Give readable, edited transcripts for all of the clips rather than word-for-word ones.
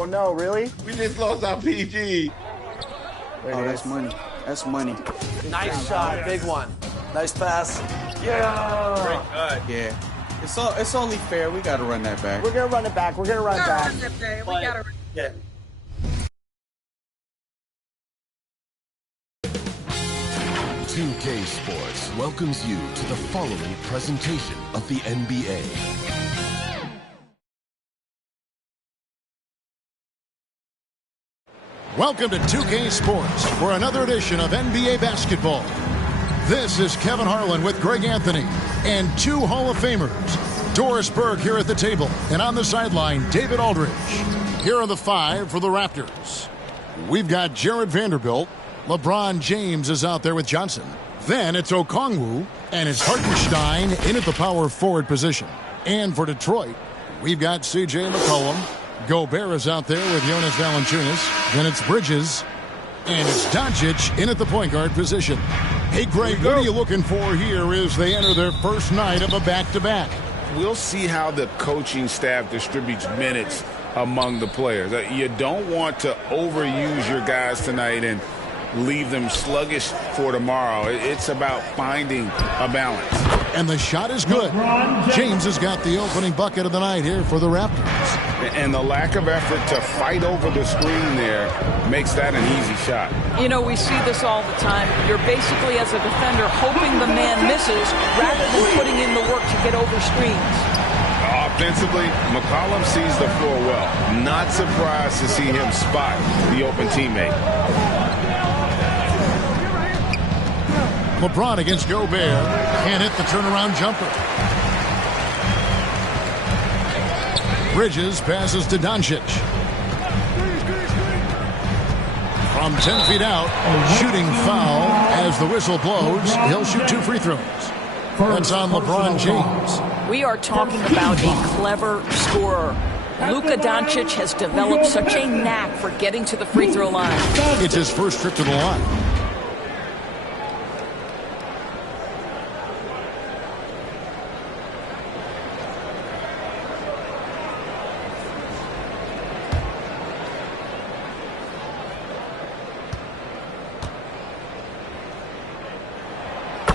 Oh, no, really? We just lost our PG. Oh, that's money. That's money. Nice shot. Big one. Nice pass. Yeah. Great cut. Yeah. It's only fair. We got to run that back. We're going to run it back. We're going to run it back. We gotta. Yeah. .2K Sports welcomes you to the following presentation of the NBA. Welcome to 2K Sports for another edition of NBA basketball. This is Kevin Harlan with Greg Anthony and two Hall of Famers. Doris Berg here at the table, and on the sideline, David Aldridge. Here are the five for the Raptors. We've got Jared Vanderbilt. LeBron James is out there with Johnson. Then it's Okongwu, and it's Hartenstein in at the power forward position. And for Detroit, we've got C.J. McCollum. Gobert is out there with Jonas Valanciunas. Then it's Bridges. And it's Doncic in at the point guard position. Hey, Greg, what are you looking for here as they enter their first night of a back-to-back? We'll see how the coaching staff distributes minutes among the players. You don't want to overuse your guys tonight and leave them sluggish for tomorrow. It's about finding a balance. And the shot is good. James has got the opening bucket of the night here for the Raptors. And the lack of effort to fight over the screen there makes that an easy shot. You know, we see this all the time. You're basically, as a defender, hoping the man misses rather than putting in the work to get over screens. Offensively, McCollum sees the floor well. Not surprised to see him spot the open teammate. LeBron against Gobert. Can't hit the turnaround jumper. Bridges passes to Doncic. From 10 feet out, shooting foul as the whistle blows. He'll shoot two free throws. That's on LeBron James. We are talking about a clever scorer. Luka Doncic has developed such a knack for getting to the free throw line. It's his first trip to the line.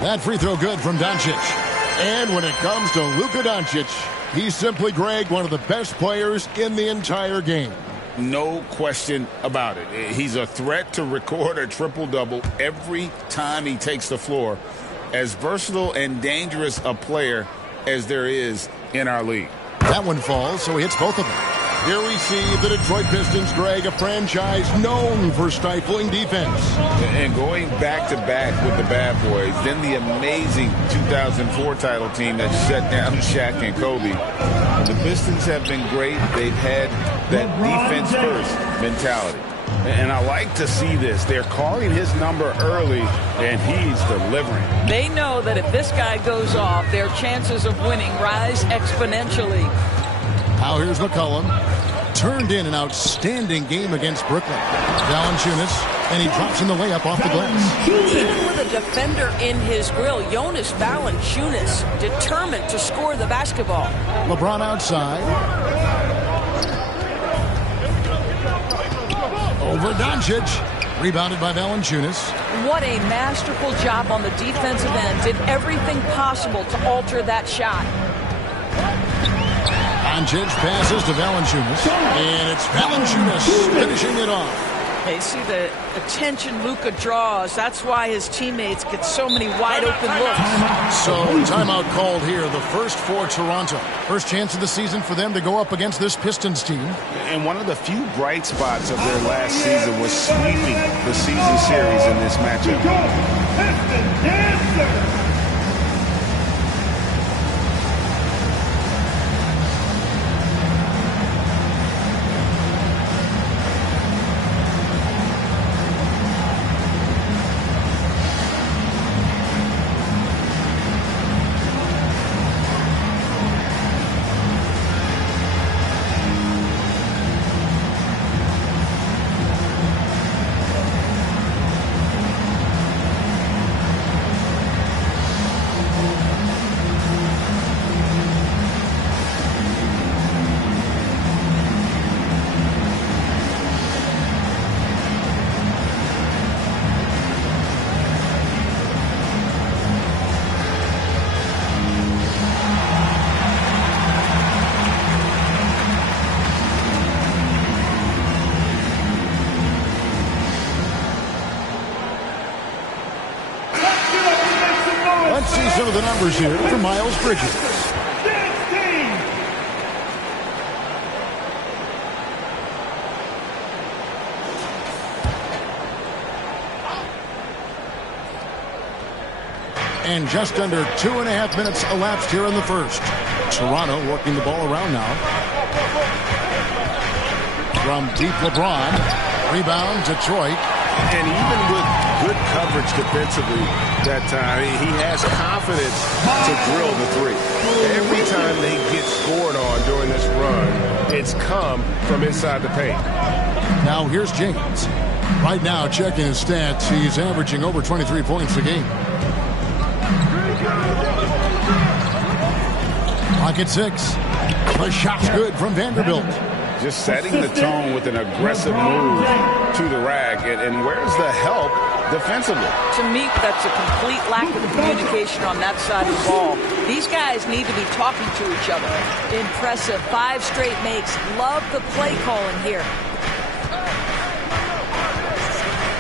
That free throw good from Doncic. And when it comes to Luka Doncic, he's simply, Greg, one of the best players in the entire game. No question about it. He's a threat to record a triple-double every time he takes the floor. As versatile and dangerous a player as there is in our league. That one falls, so he hits both of them. Here we see the Detroit Pistons, Greg, a franchise known for stifling defense. And going back-to-back with the bad boys, then the amazing 2004 title team that shut down Shaq and Kobe. The Pistons have been great. They've had that defense-first mentality. And I like to see this. They're calling his number early, and he's delivering. They know that if this guy goes off, their chances of winning rise exponentially. Now here's McCollum. Turned in an outstanding game against Brooklyn. Valanciunas, and he drops in the layup off the glass. Even with a defender in his grill, Jonas Valanciunas determined to score the basketball. LeBron outside. Over Doncic. Rebounded by Valanciunas. What a masterful job on the defensive end. Did everything possible to alter that shot. Doncic passes to Valanciunas, and it's Valanciunas finishing it off. Hey, see the attention Luka draws. That's why his teammates get so many wide-open looks. So, timeout called here, the first for Toronto. First chance of the season for them to go up against this Pistons team. And one of the few bright spots of their last season was sweeping the season series in this matchup. Let's see some of the numbers here for Miles Bridges. And just under 2.5 minutes elapsed here in the first. Toronto working the ball around now. From deep LeBron. Rebound, Detroit. And even with good coverage defensively that time, he has confidence to drill the three. Every time they get scored on during this run, it's come from inside the paint. Now here's James. Right now, checking his stats, he's averaging over 23 points a game. Pocket 6. The shot's good from Vanderbilt. Just setting the tone with an aggressive move to the rack. And where's the help defensively? To me, that's a complete lack of communication on that side of the ball. These guys need to be talking to each other. Impressive. 5 straight makes. Love the play calling here.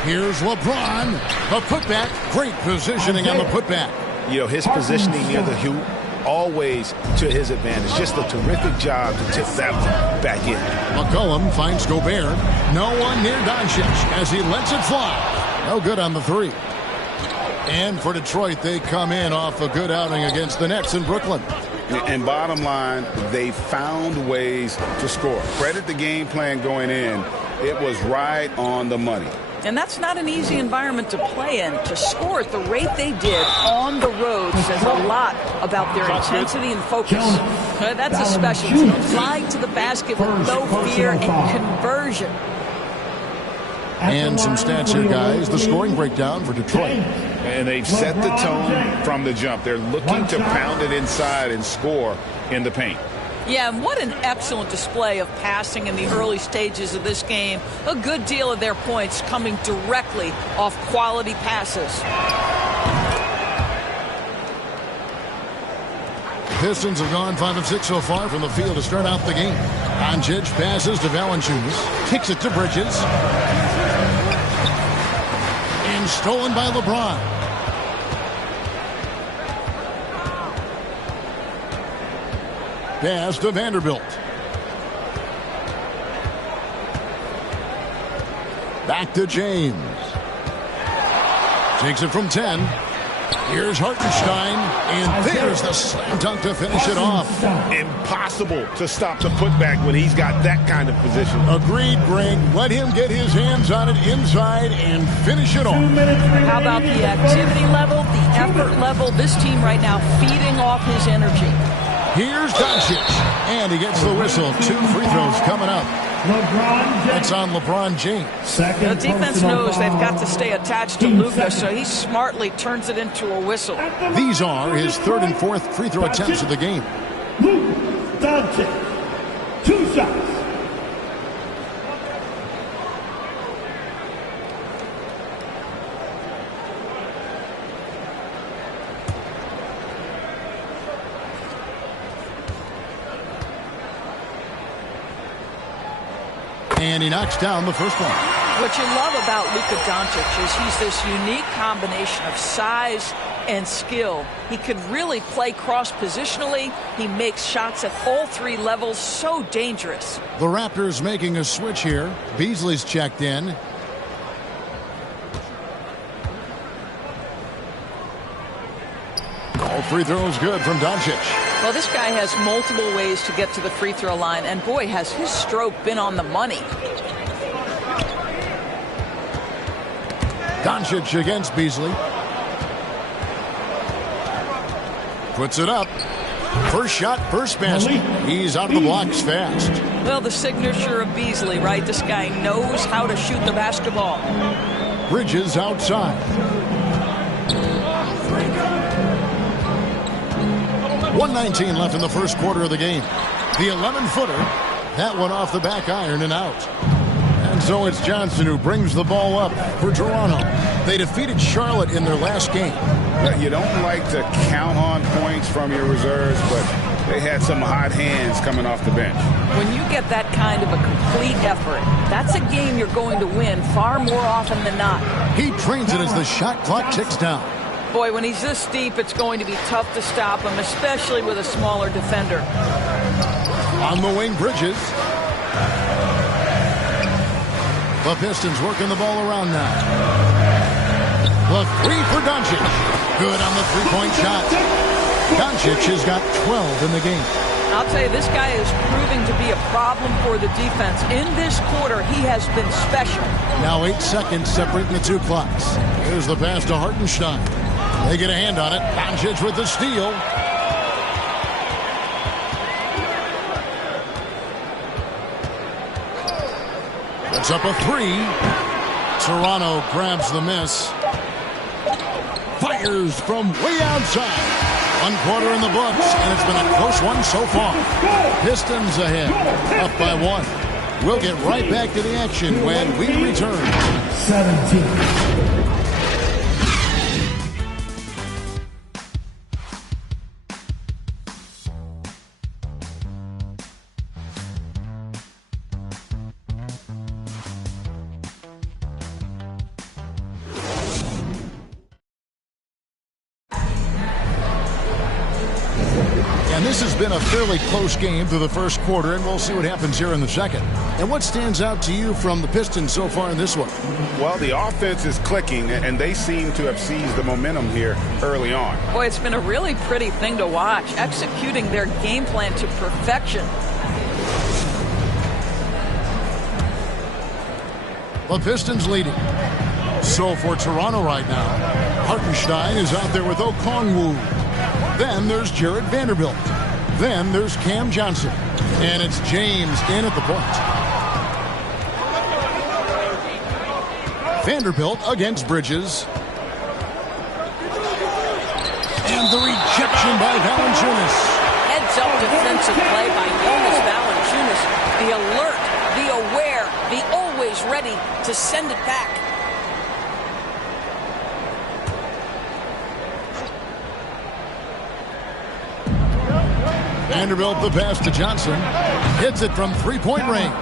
Here's LeBron. The putback. Great positioning on the putback. You know, his positioning near the hoop, always to his advantage. Just a terrific job to tip that one back in. McCollum finds Gobert. No one near Doncic as he lets it fly. No good on the 3. And for Detroit, they come in off a good outing against the Nets in Brooklyn. And bottom line, they found ways to score. Credit the game plan going in. It was right on the money. And that's not an easy environment to play in. To score at the rate they did on the road says a lot about their intensity and focus. That's a specialty. Flying to the basket with no fear and conversion. And some stats here, guys. The scoring breakdown for Detroit. And they've set the tone from the jump. They're looking to pound it inside and score in the paint. Yeah, and what an excellent display of passing in the early stages of this game. A good deal of their points coming directly off quality passes. Pistons have gone 5 of 6 so far from the field to start out the game. Doncic passes to Valanciunas. Kicks it to Bridges. And stolen by LeBron. Pass to Vanderbilt. Back to James. Takes it from 10. Here's Hartenstein. And there's the slam dunk to finish it off. Impossible to stop the putback when he's got that kind of position. Agreed, Greg. Let him get his hands on it inside and finish it off. How about the activity level, the effort level? This team right now feeding off his energy. Here's Doncic, and he gets the whistle. 2 free throws coming up. That's on LeBron James. The defense knows they've got to stay attached to Luka, so he smartly turns it into a whistle. These are his 3rd and 4th free throw attempts of the game. Doncic, 2 shots. And he knocks down the first one. What you love about Luka Doncic is he's this unique combination of size and skill. He could really play cross-positionally. He makes shots at all 3 levels. So dangerous. The Raptors making a switch here. Beasley's checked in. All free throws good from Doncic. Well, this guy has multiple ways to get to the free throw line, and boy, has his stroke been on the money. Doncic against Beasley. Puts it up. First shot, first basket. He's out of the blocks fast. Well, the signature of Beasley, right? This guy knows how to shoot the basketball. Bridges outside. 1:19 left in the first quarter of the game. The 11-footer, that one off the back iron and out. And so it's Johnson who brings the ball up for Toronto. They defeated Charlotte in their last game. You don't like to count on points from your reserves, but they had some hot hands coming off the bench. When you get that kind of a complete effort, that's a game you're going to win far more often than not. He trains it as the shot clock ticks down. Boy, when he's this deep, it's going to be tough to stop him, especially with a smaller defender. On the wing, Bridges. The Pistons working the ball around now. The three for Doncic. Good on the three-point shot. Doncic has got 12 in the game. I'll tell you, this guy is proving to be a problem for the defense. In this quarter, he has been special. Now 8 seconds separating the two clocks. Here's the pass to Hartenstein. They get a hand on it. Doncic with the steal. It's up a three. Toronto grabs the miss. Fires from way outside. 1 quarter in the books, and it's been a close one so far. Pistons ahead, up by 1. We'll get right back to the action when we return. 17. This has been a fairly close game through the first quarter, and we'll see what happens here in the second. And what stands out to you from the Pistons so far in this one? Well, the offense is clicking, and they seem to have seized the momentum here early on. Boy, it's been a really pretty thing to watch, executing their game plan to perfection. The Pistons leading. So for Toronto right now, Hartenstein is out there with Okongwu. Then there's Jared Vanderbilt. Then there's Cam Johnson. And it's James in at the point. Vanderbilt against Bridges. And the rejection by Valanciunas. Heads-up defensive play by Jonas Valanciunas. The alert, the aware, the always ready to send it back. Vanderbilt the pass to Johnson. Hits it from three-point range.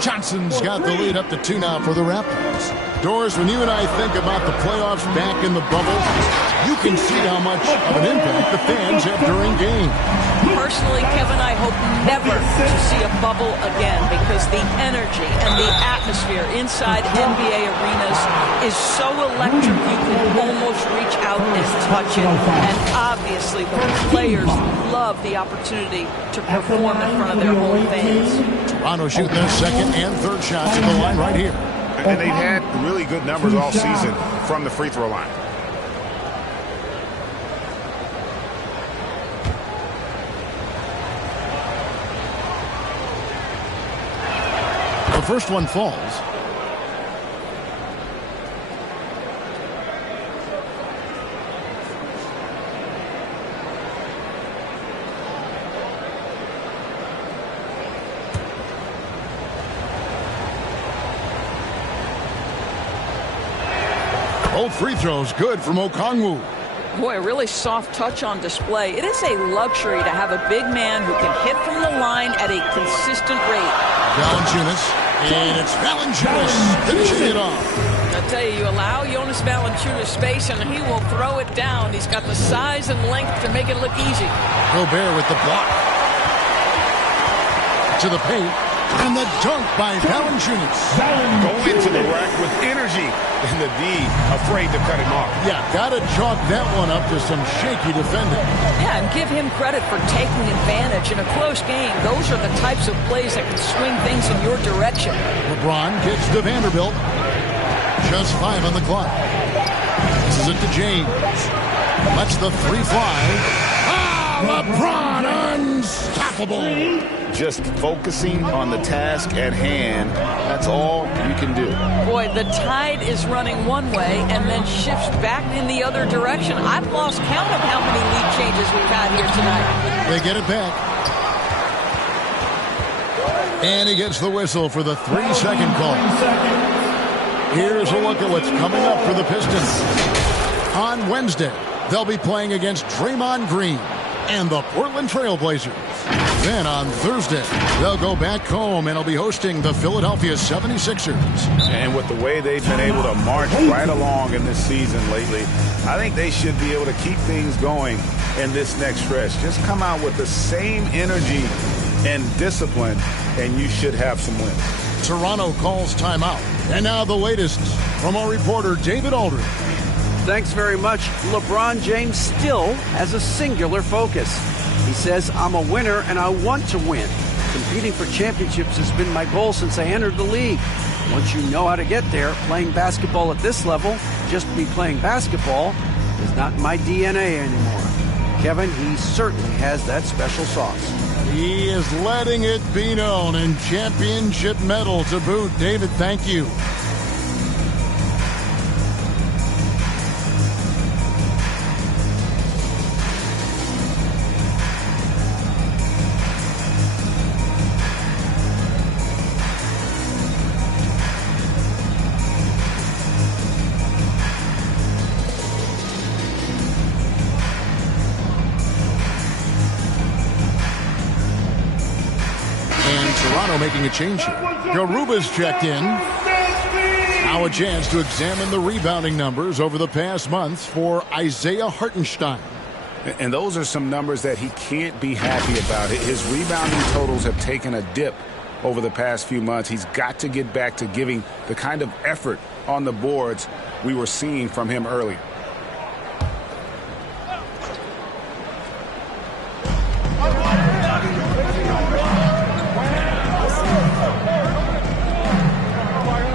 Johnson's got the lead up to 2 now for the Raptors. Doris, when you and I think about the playoffs back in the bubble, you can see how much of an impact the fans have during games. Personally, Kevin, I hope never to see a bubble again because the energy and the atmosphere inside NBA arenas is so electric you can almost reach out and touch it. And obviously, the players love the opportunity to perform in front of their home fans. Toronto shooting their second and third shots at the line right here. And they've had really good numbers all season from the free throw line. The first one falls. Both free throws good from Okongwu. Boy, a really soft touch on display. It is a luxury to have a big man who can hit from the line at a consistent rate. Valanciunas, and it's Valanciunas finishing it off. I tell you, you allow Jonas Valanciunas space and he will throw it down. He's got the size and length to make it look easy. Gobert with the block. To the paint, and the dunk by Valanciunas. Going to the rack with energy, and the D afraid to cut him off. Yeah, gotta chalk that one up to some shaky defending. Yeah, and give him credit for taking advantage in a close game. Those are the types of plays that can swing things in your direction. LeBron gets to Vanderbilt. Just 5 on the clock. This is it to James. Lets the three fly. LeBron unstoppable. Just focusing on the task at hand. That's all you can do. Boy, the tide is running one way and then shifts back in the other direction. I've lost count of how many lead changes we've had here tonight. They get it back. And he gets the whistle for the 3-second call. Here's a look at what's coming up for the Pistons. On Wednesday, they'll be playing against Draymond Green and the Portland Trail Blazers. Then on Thursday, they'll go back home and will be hosting the Philadelphia 76ers. And with the way they've been able to march right along in this season lately, I think they should be able to keep things going in this next stretch. Just come out with the same energy and discipline, and you should have some wins. Toronto calls timeout. And now the latest from our reporter, David Aldridge. Thanks very much. LeBron James still has a singular focus. He says, I'm a winner and I want to win. Competing for championships has been my goal since I entered the league. Once you know how to get there, playing basketball at this level, just be playing basketball, is not my DNA anymore. Kevin, he certainly has that special sauce. He is letting it be known, and championship medal to boot. David, thank you. Making a change here. Garuba's checked in. Now a chance to examine the rebounding numbers over the past months for Isaiah Hartenstein. And those are some numbers that he can't be happy about. His rebounding totals have taken a dip over the past few months. He's got to get back to giving the kind of effort on the boards we were seeing from him earlier.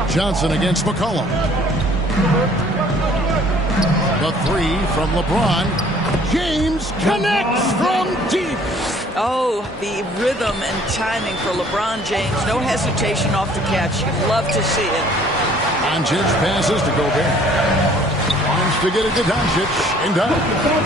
Johnson against McCollum. The three from LeBron. James connects from deep. Oh, the rhythm and timing for LeBron James. No hesitation off the catch. You'd love to see it. Doncic passes to Gobert. Wants to get it to Doncic and down.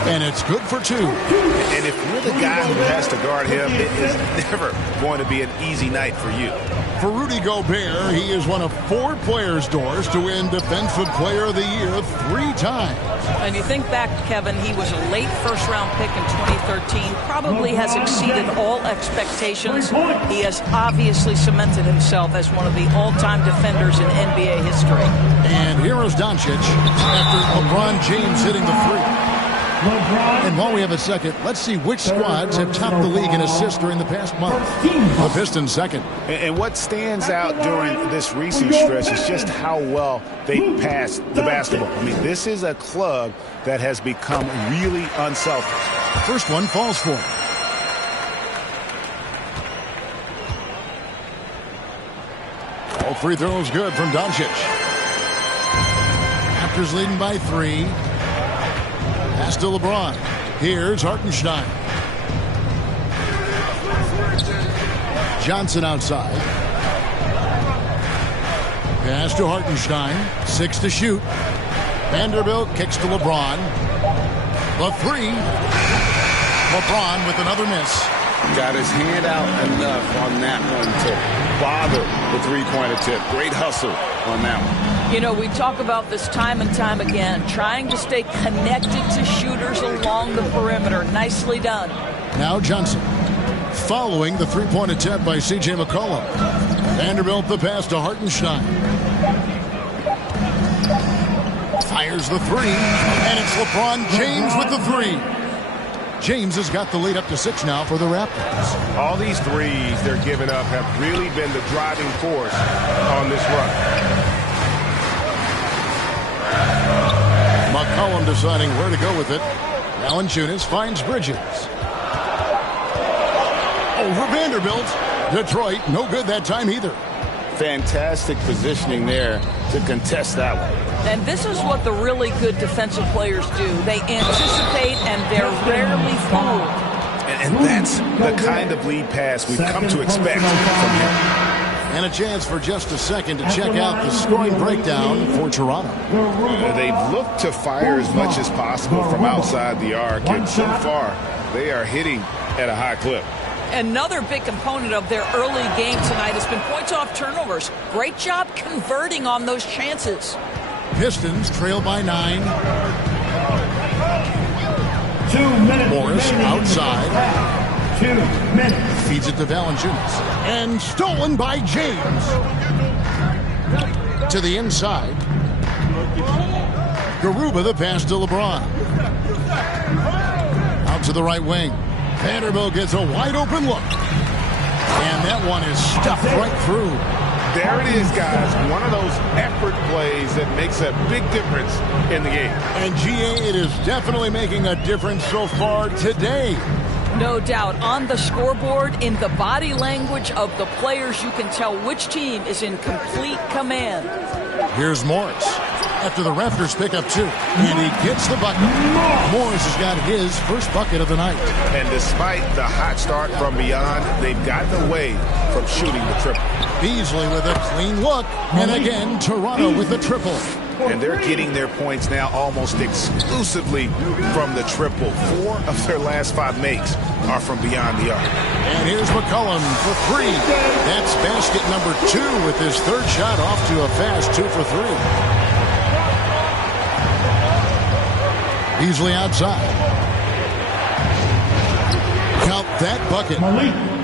And it's good for two. And if you're the guy who has to guard him, it is never going to be an easy night for you. For Rudy Gobert, he is one of 4 players, Doors, to win Defensive Player of the Year 3 times. And you think back, Kevin, he was a late first-round pick in 2013. Probably has exceeded all expectations. He has obviously cemented himself as one of the all-time defenders in NBA history. And here is Doncic after LeBron James hitting the three. And while we have a second, let's see which squads have topped the league in assists during the past month. The Pistons second. And what stands out during this recent stretch is just how well they pass the basketball. I mean, this is a club that has become really unselfish. First one falls for him. All free throws good from Doncic. Raptors leading by 3. Pass to LeBron. Here's Hartenstein. Johnson outside. Pass to Hartenstein. 6 to shoot. Vanderbilt kicks to LeBron. The 3. LeBron with another miss. Got his hand out enough on that one to bother the three-point attempt. Great hustle on that one. You know, we talk about this time and time again, trying to stay connected to shooters along the perimeter. Nicely done. Now Johnson. Following the three-point attempt by C.J. McCollum. Vanderbilt the pass to Hartenstein. Fires the 3. And it's LeBron James with the 3. James has got the lead up to 6 now for the Raptors. All these threes they're giving up have really been the driving force on this run. McCollum deciding where to go with it. Valanciunas finds Bridges. Over Vanderbilt. Detroit, no good that time either. Fantastic positioning there to contest that one. And this is what the really good defensive players do. They anticipate and they're rarely fooled. And that's the kind of lead pass we've come to expect from him. And a chance for just a second to check out the scoring breakdown for Toronto. They've looked to fire as much as possible from outside the arc, and so far they are hitting at a high clip. Another big component of their early game tonight has been points off turnovers. Great job converting on those chances. Pistons trail by 9. 2 minutes. Morris outside. 2 minutes. Feeds it to Valanciunas. And stolen by James. To the inside. Garuba the pass to LeBron. Out to the right wing. Vanderbilt gets a wide open look. And that one is stuffed right through. There it is, guys. One of those effort plays that makes a big difference in the game. And GA, it is definitely making a difference so far today. No doubt. On the scoreboard, in the body language of the players, you can tell which team is in complete command. Here's Morris. After the Raptors pick up 2. And he gets the bucket. Morris has got his first bucket of the night. And despite the hot start from beyond, they've gotten away from shooting the triple. Beasley with a clean look. And again, Toronto with the triple. And they're getting their points now almost exclusively from the triple. 4 of their last 5 makes are from beyond the arc. And here's McCollum for 3. That's basket number 2 with his third shot off to a fast 2 for 3. Beasley outside. Count that bucket.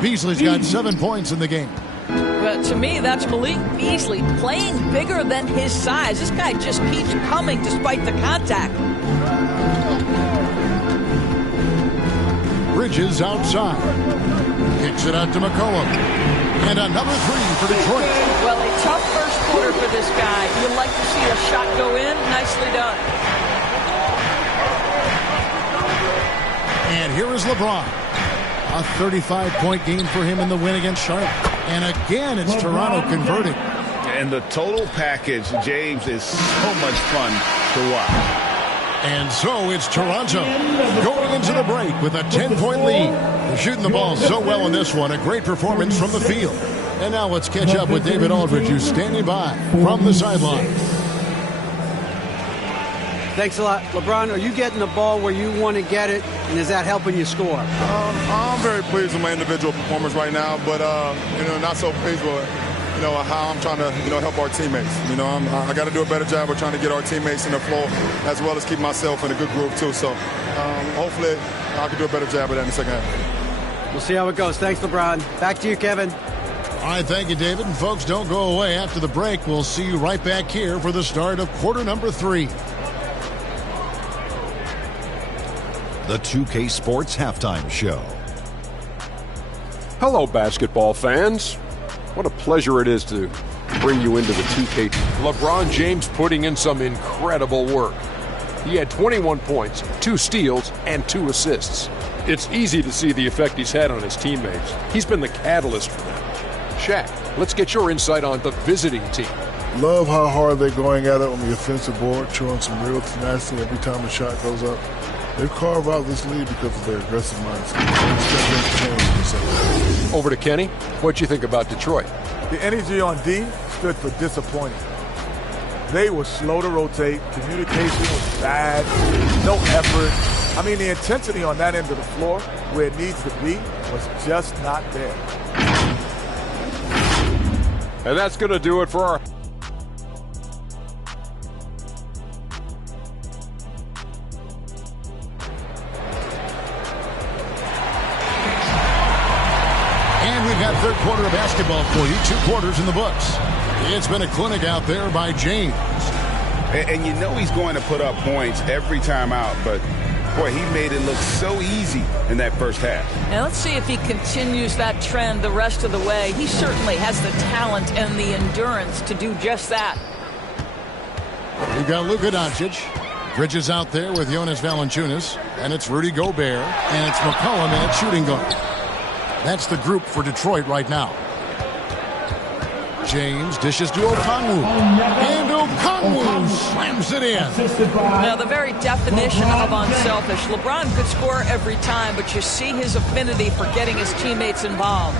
Beasley's got 7 points in the game. But to me, that's Malik Beasley playing bigger than his size. This guy just keeps coming despite the contact. Bridges outside. Kicks it out to McCollum. And another 3 for Detroit. Well, a tough first quarter for this guy. You'd like to see a shot go in. Nicely done. And here is LeBron. A 35-point game for him in the win against Charlotte. And again, it's Toronto converting. And the total package, James, is so much fun to watch. And so it's Toronto going into the break with a 10-point lead. They're shooting the ball so well in this one. A great performance from the field. And now let's catch up with David Aldridge, who's standing by from the sideline. Thanks a lot. LeBron, are you getting the ball where you want to get it, and is that helping you score? I'm very pleased with my individual performance right now, but, not so pleased with, how I'm trying to, help our teammates. I got to do a better job of trying to get our teammates in the flow as well as keep myself in a good group, too. So hopefully I can do a better job of that in the second half. We'll see how it goes. Thanks, LeBron. Back to you, Kevin. All right, thank you, David. And folks, don't go away. After the break, we'll see you right back here for the start of quarter number 3. The 2K Sports Halftime Show. Hello, basketball fans. What a pleasure it is to bring you into the 2K. LeBron James putting in some incredible work. He had 21 points, 2 steals, and 2 assists. It's easy to see the effect he's had on his teammates. He's been the catalyst for them. Shaq, let's get your insight on the visiting team. Love how hard they're going at it on the offensive board, showing some real tenacity every time a shot goes up. They've carved out this lead because of their aggressive mindset. Over to Kenny. What you think about Detroit? The energy on D stood for disappointing. They were slow to rotate. Communication was bad. No effort. I mean, the intensity on that end of the floor, where it needs to be, was just not there. And that's going to do it for our... Third quarter of basketball for you. 2 quarters in the books. It's been a clinic out there by James. And you know he's going to put up points every time out, but boy, he made it look so easy in that first half. Now let's see if he continues that trend the rest of the way. He certainly has the talent and the endurance to do just that. We've got Luka Doncic. Bridges out there with Jonas Valanciunas. And it's Rudy Gobert. And it's McCollum at shooting guard. That's the group for Detroit right now. James dishes to Okongwu. And Okongwu slams it in. Now, the very definition of unselfish. LeBron could score every time, but you see his affinity for getting his teammates involved.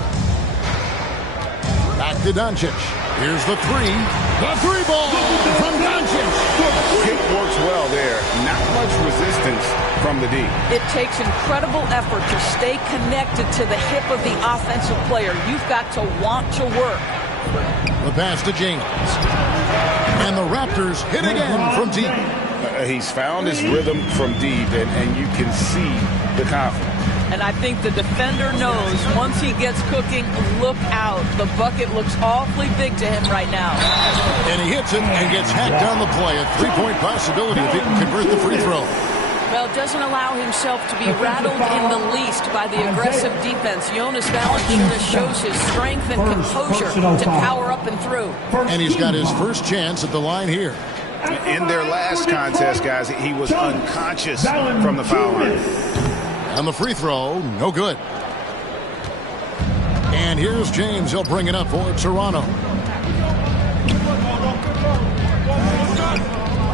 Back to Doncic. Here's the 3. The 3-ball from Doncic. Kick works well there. Not much resistance from the D. It takes incredible effort to stay connected to the hip of the offensive player. You've got to want to work. The pass to James. And the Raptors hit again from deep. He's found his rhythm from deep, and you can see the confidence. And I think the defender knows once he gets cooking, look out. The bucket looks awfully big to him right now. And he hits it and gets hacked on the play. A 3-point possibility if he can convert the free throw. Well, doesn't allow himself to be rattled in the least by the aggressive defense. Jonas Valanciunas shows his strength and composure to power up and through. And he's got his first chance at the line here. In their last contest, guys, he was unconscious from the foul line. And the free throw, no good. And here's James. He'll bring it up for Toronto.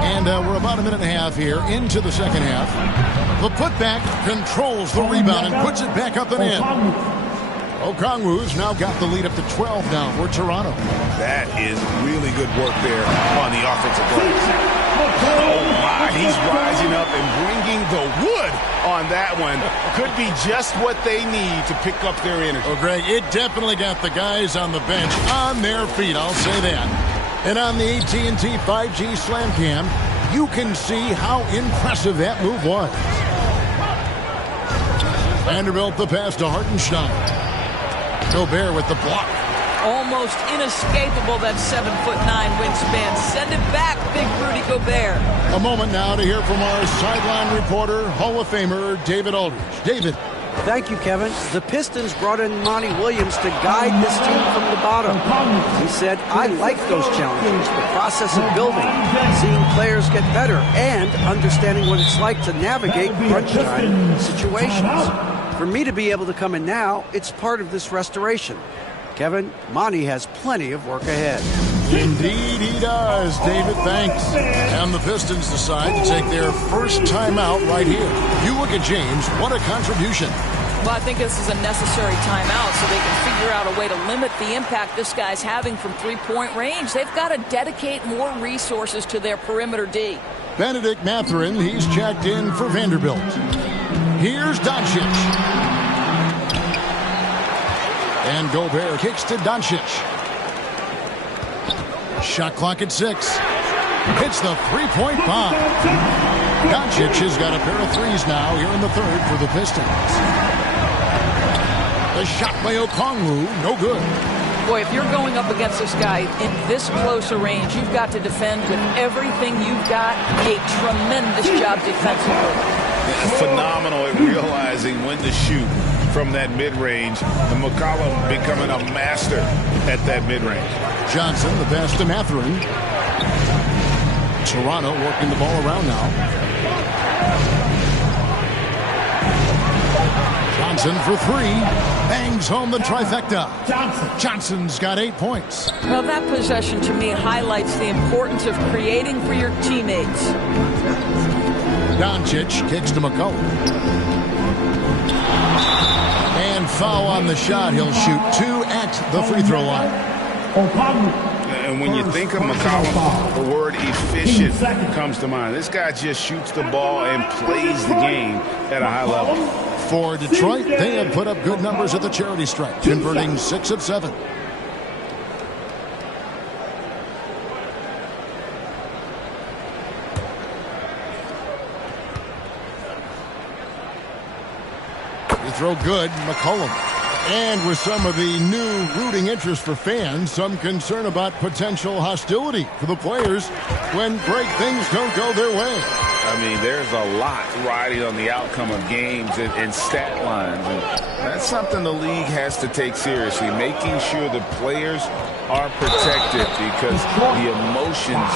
And we're about a minute and a half here into the second half. The putback controls the rebound and puts it back up and in. Okongwu's now got the lead up to 12 now for Toronto. That is really good work there on the offensive glass. Oh, my. He's rising up and bringing the wood on that one. Could be just what they need to pick up their energy. Oh, Greg, it definitely got the guys on the bench on their feet, I'll say that. And on the AT&T 5G Slam Cam, you can see how impressive that move was. Vanderbilt the pass to Hartenstein. Gobert with the block. Almost inescapable, that 7'9" wingspan. Send it back, big Rudy Gobert. A moment now to hear from our sideline reporter, Hall of Famer David Aldridge. David. Thank you, Kevin. The Pistons brought in Monty Williams to guide this team from the bottom. He said, I like those challenges, the process of building, seeing players get better, and understanding what it's like to navigate crunch time situations. For me to be able to come in now, it's part of this restoration. Kevin, Monty has plenty of work ahead. Indeed he does, David. Thanks. And the Pistons decide to take their first timeout right here. You look at James, what a contribution. Well, I think this is a necessary timeout so they can figure out a way to limit the impact this guy's having from three-point range. They've got to dedicate more resources to their perimeter D. Benedict Mathurin, he's checked in for Vanderbilt. Here's Doncic. And Gobert kicks to Doncic. Shot clock at 6. Hits the three-point bomb. Doncic has got a pair of threes now here in the third for the Pistons. The shot by Okongwu, no good. Boy, if you're going up against this guy in this close a range, you've got to defend with everything you've got. A tremendous job defensively. Phenomenal at realizing when to shoot from that mid-range. And McCollum becoming a master at that mid-range. Johnson, the pass to Mathurin. Toronto working the ball around now. Johnson for three. Bangs home the trifecta. Johnson's got 8 points. Well, that possession to me highlights the importance of creating for your teammates. Doncic kicks to McCollum. And foul on the shot. He'll shoot 2 at the free throw line. And when you think of McCollum, the word efficient comes to mind. This guy just shoots the ball and plays the game at a high level. For Detroit, they have put up good numbers at the charity stripe, converting 6 of 7. Free throw good, McCollum. And with some of the new rooting interest for fans, some concern about potential hostility for the players when great things don't go their way. I mean, there's a lot riding on the outcome of games and stat lines. And that's something the league has to take seriously, making sure the players are protected because the emotions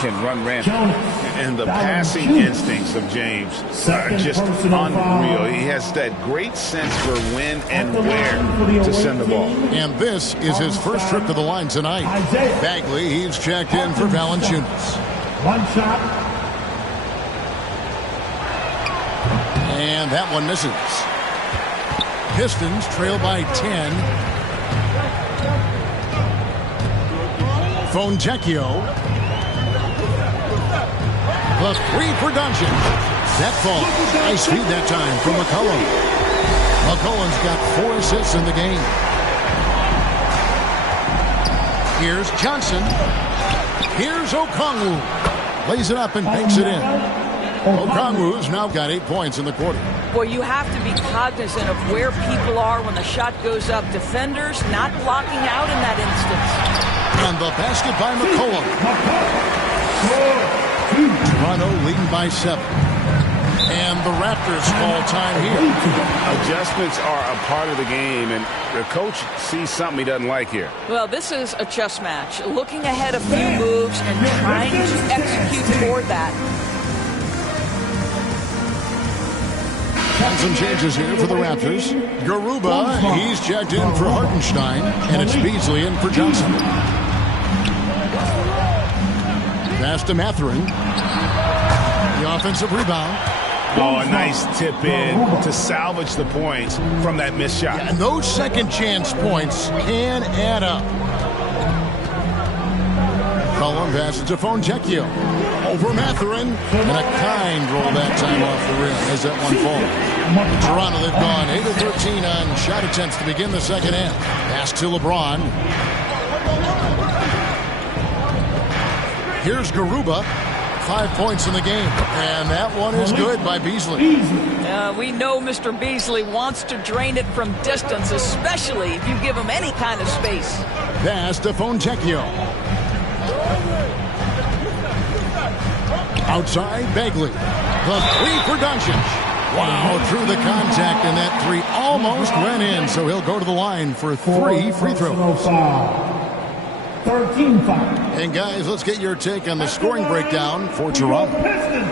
can run rampant. And the passing instincts of James are just unreal. He has that great sense for when and where to send the ball. And this is his first trip to the line tonight. Bagley, he's checked in for Valanciunas. One shot. And that one misses. Pistons trail by 10. Fontecchio. The three for Doncic. That falls. Nice feed that time from McCollum. McCollum's got 4 assists in the game. Here's Johnson. Here's Okongwu. Lays it up and banks it in. Okongwu's now got 8 points in the quarter. Well, you have to be cognizant of where people are when the shot goes up. Defenders not blocking out in that instance. And the basket by McCollum. Toronto leading by 7. And the Raptors call time here. Adjustments are a part of the game, and the coach sees something he doesn't like here. Well, this is a chess match. Looking ahead a few moves and trying to execute toward that. And some changes here for the Raptors. Garuba, he's checked in for Hartenstein, and it's Beasley in for Johnson. Pass to Mathurin. The offensive rebound. Oh, a nice tip in to salvage the points from that missed shot. Yeah, and those second chance points can add up. Cullen passes to Fontecchio. Over Mathurin. And a kind roll that time off the rim as that one falls. Toronto, they've gone 8 of 13 on shot attempts to begin the second half. Pass to LeBron. Here's Garuba. 5 points in the game. And that one is good by Beasley. We know Mr. Beasley wants to drain it from distance, especially if you give him any kind of space. Pass to Fontecchio. Outside, Bagley. The three for Doncic. Wow, through the contact, and that three almost went in, so he'll go to the line for 3 free throws. 13 foul. And guys, let's get your take on the scoring breakdown for Toronto.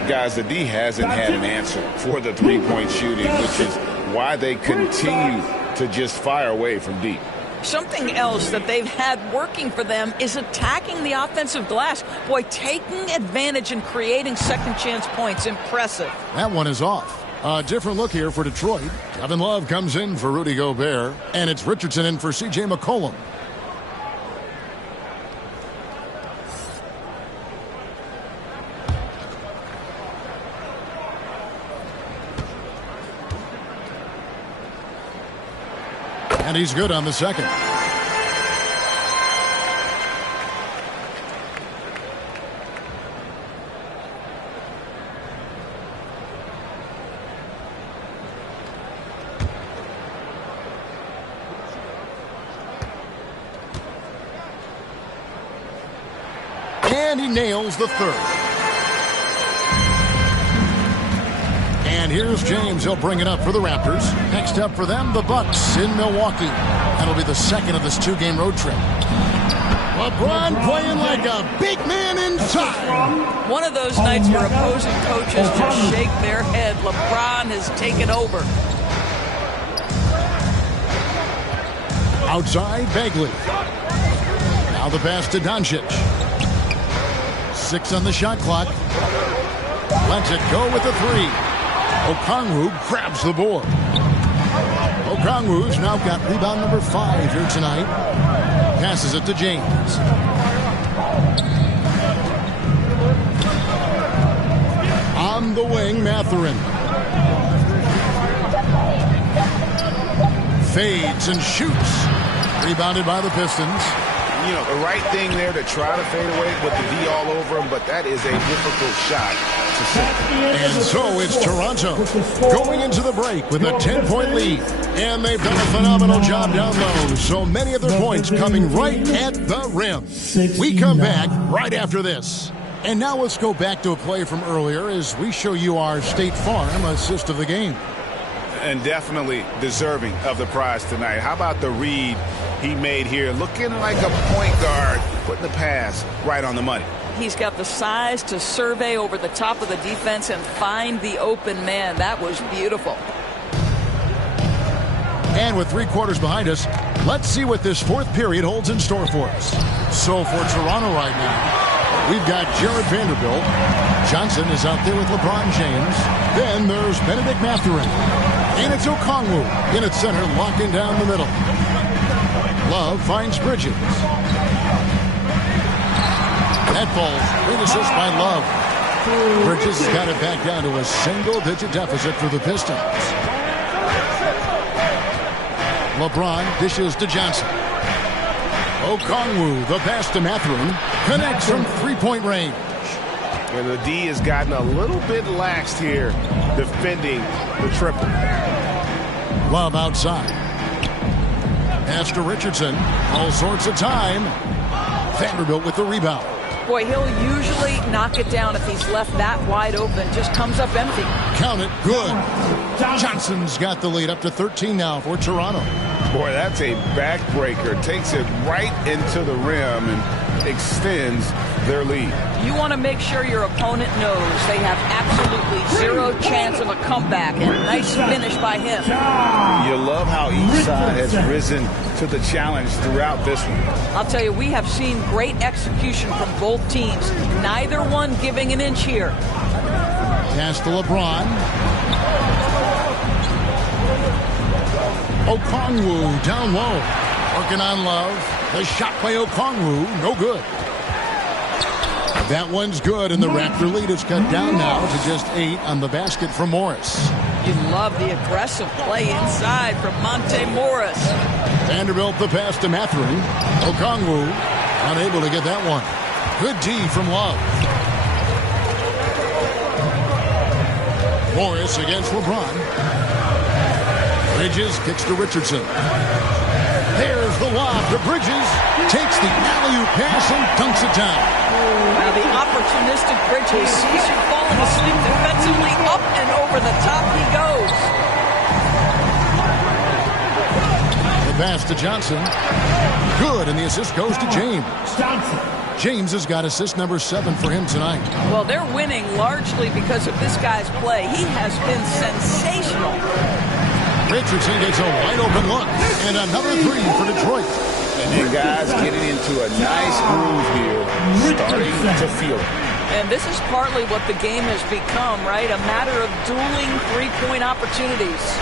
Guys, the D hasn't had an answer for the three-point shooting, which is why they continue to just fire away from deep. Something else that they've had working for them is attacking the offensive glass. Boy, taking advantage and creating second chance points. Impressive. That one is off. A different look here for Detroit. Kevin Love comes in for Rudy Gobert, and it's Richardson in for C.J. McCollum. And he's good on the second. And he nails the third. And here's James. He'll bring it up for the Raptors. Next up for them, the Bucks in Milwaukee. That'll be the second of this 2-game road trip. LeBron playing like a big man inside. One of those nights where opposing coaches just shake their head. LeBron has taken over. Outside, Bagley. Now the pass to Doncic. 6 on the shot clock. Lets it go with the 3. Okongwu grabs the board. Okongwu's now got rebound number 5 here tonight. Passes it to James. On the wing, Mathurin. Fades and shoots. Rebounded by the Pistons. You know, the right thing there to try to fade away with the D all over him, but that is a difficult shot to sink. And so it's Toronto going into the break with a 10-point lead. And they've done a phenomenal job down low. So many of their points coming right at the rim. We come back right after this. And now let's go back to a play from earlier as we show you our State Farm assist of the game. And definitely deserving of the prize tonight. How about the read he made here? Looking like a point guard, putting the pass right on the money. He's got the size to survey over the top of the defense and find the open man. That was beautiful. And with 3 quarters behind us, let's see what this 4th period holds in store for us. So for Toronto right now, we've got Jared Vanderbilt. Johnson is out there with LeBron James. Then there's Benedict Mathurin. And it's Okongwu in at center, locking down the middle. Love finds Bridges. That falls. Great assist by Love. Bridges has got it back down to a single-digit deficit for the Pistons. LeBron dishes to Johnson. Okongwu, the pass to Mathurin, connects from 3-point range. And the D has gotten a little bit laxed here defending the triple. Love outside. Pass to Richardson. All sorts of time. Vanderbilt with the rebound. Boy, he'll usually knock it down if he's left that wide open. Just comes up empty. Count it. Good. Johnson's got the lead up to 13 now for Toronto. Boy, that's a backbreaker. Takes it right into the rim and extends their lead. You want to make sure your opponent knows they have absolutely zero chance of a comeback. And nice finish by him. You love how each side has risen to the challenge throughout this one. I'll tell you, we have seen great execution from both teams. Neither one giving an inch here. Pass to LeBron. Okongwu down low. Working on Love. The shot by Okongwu. No good. That one's good, and the Raptor lead is cut down now to just 8 on the basket for Morris. You love the aggressive play inside from Monte Morris. Vanderbilt the pass to Mathurin. Okongwu unable to get that one. Good D from Love. Morris against LeBron. Bridges kicks to Richardson. There's the lob to Bridges. Takes the alley-oop pass and dunks it down. Now the opportunistic Bridges sees you falling asleep defensively. Up and over the top he goes. The pass to Johnson. Good, and the assist goes to James. James has got assist number 7 for him tonight. Well, they're winning largely because of this guy's play. He has been sensational. Richardson gets a wide-open look, and another 3 for Detroit. And then guys getting into a nice groove here, starting to feel it. And this is partly what the game has become, right? A matter of dueling three-point opportunities.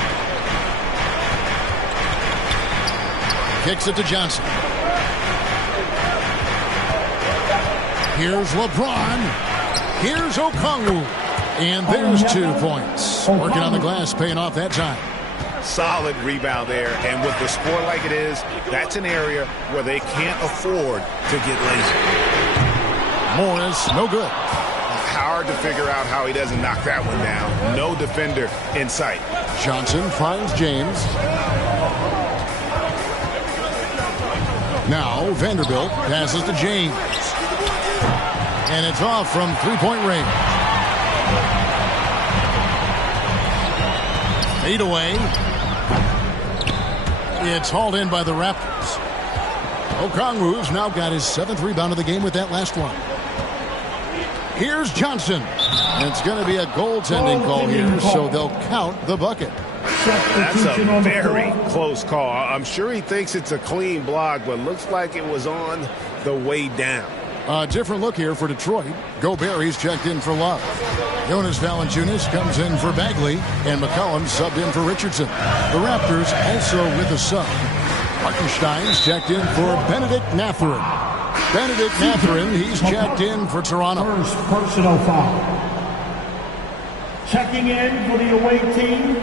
Kicks it to Johnson. Here's LeBron. Here's Okongwu. And there's 2 points. Working on the glass, paying off that time. Solid rebound there, and with the score like it is, that's an area where they can't afford to get lazy. Morris, no good. Hard to figure out how he doesn't knock that one down. No defender in sight. Johnson finds James. Now Vanderbilt passes to James. And it's off from three-point range. Fade away. It's hauled in by the Raptors. Okongwu's now got his 7th rebound of the game with that last one. Here's Johnson. It's going to be a goaltending call here, so they'll count the bucket. That's a very close call. I'm sure he thinks it's a clean block, but looks like it was on the way down. A different look here for Detroit. Gobert, he's checked in for Love. Jonas Valanciunas comes in for Bagley, and McCollum subbed in for Richardson. The Raptors also with a sub. Hartenstein's checked in for Benedict Mathurin. Benedict Mathurin, he's checked in for Toronto. First personal foul. Checking in for the away team,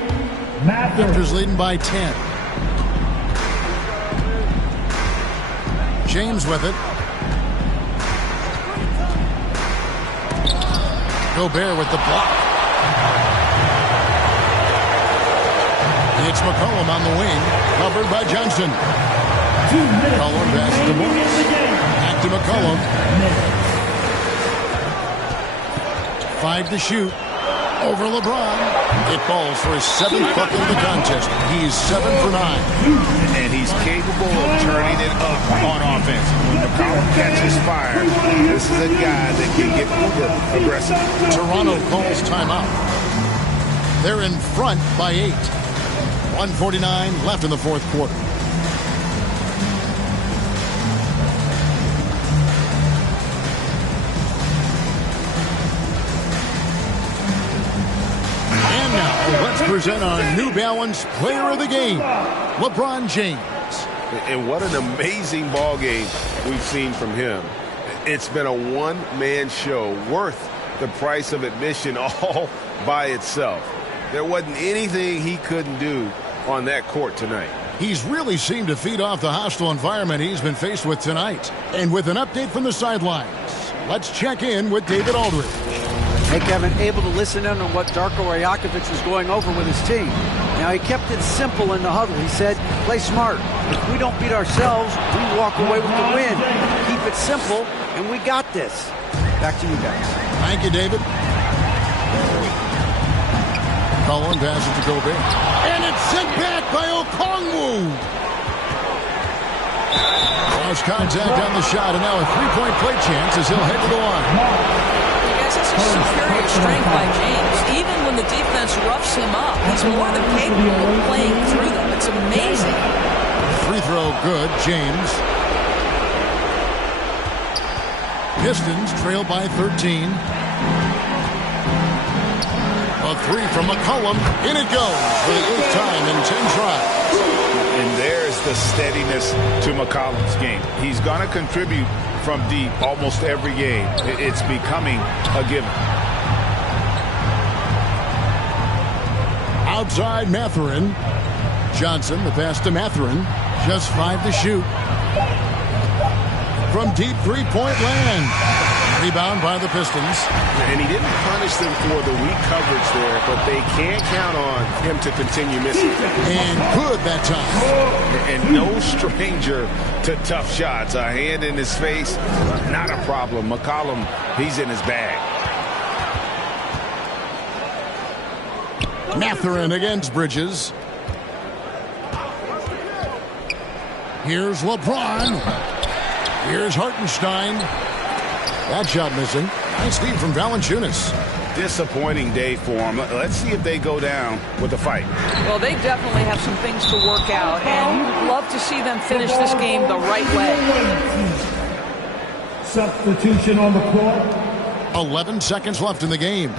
Mathurin. Raptors leading by 10. James with it. Gobert with the block. It's McCollum on the wing, covered by Johnson. 2 minutes. McCollum passes to Morris. Back to McCollum. 5 to shoot. Over LeBron. It falls for his 7th bucket of the contest. He's 7 for 9. And he's capable of turning it up on offense. When McCollum catches fire, this is a guy that can get uber aggressive. Toronto calls timeout. They're in front by 8. 1:49 left in the 4th quarter. And now, let's present our New Balance Player of the Game, LeBron James. And what an amazing ball game we've seen from him. It's been a one-man show worth the price of admission all by itself. There wasn't anything he couldn't do on that court tonight. He's really seemed to feed off the hostile environment he's been faced with tonight. And with an update from the sidelines, let's check in with David Aldridge. Hey, Kevin, able to listen in on what Darko Rajakovic was going over with his team. Now, he kept it simple in the huddle. He said, play smart. If we don't beat ourselves, we walk away with the win. Keep it simple, and we got this. Back to you guys. Thank you, David. Cullen passes to Gobert. And it's sent back by Okongwu. Cross contact on the shot, and now a three-point play chance as he'll head to the line. That's a superior strength by James. Even when the defense roughs him up, he's more than capable of playing through them. It's amazing. Free throw good, James. Pistons trail by 13. A three from McCollum. In it goes for the 8th time in 10 tries. And there's the steadiness to McCollum's game. He's going to contribute from deep almost every game. It's becoming a given. Outside Mathurin. Johnson, the pass to Mathurin. Just 5 to shoot. From deep three-point land. Rebound by the Pistons. And he didn't punish them for the weak coverage there, but they can't count on him to continue missing. And good that time. And no stranger to tough shots. A hand in his face, not a problem. McCollum, he's in his bag. Mathurin against Bridges. Here's LeBron. Here's Hartenstein. That shot missing. Nice feed from Valanciunas. Disappointing day for him. Let's see if they go down with a fight. Well, they definitely have some things to work out, and you'd love to see them finish this game the right way. Substitution on the court. 11 seconds left in the game.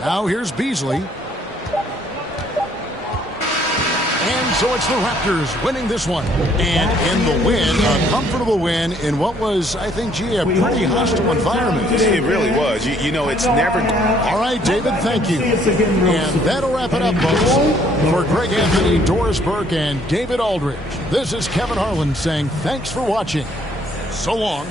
Now here's Beasley. And so it's the Raptors winning this one. And in the win, a comfortable win in what was, I think, a pretty hostile environment. It really was. You know, it's never... All right, David, thank you. And that'll wrap it up, folks. For Greg Anthony, Doris Burke, and David Aldridge, this is Kevin Harlan saying thanks for watching. So long.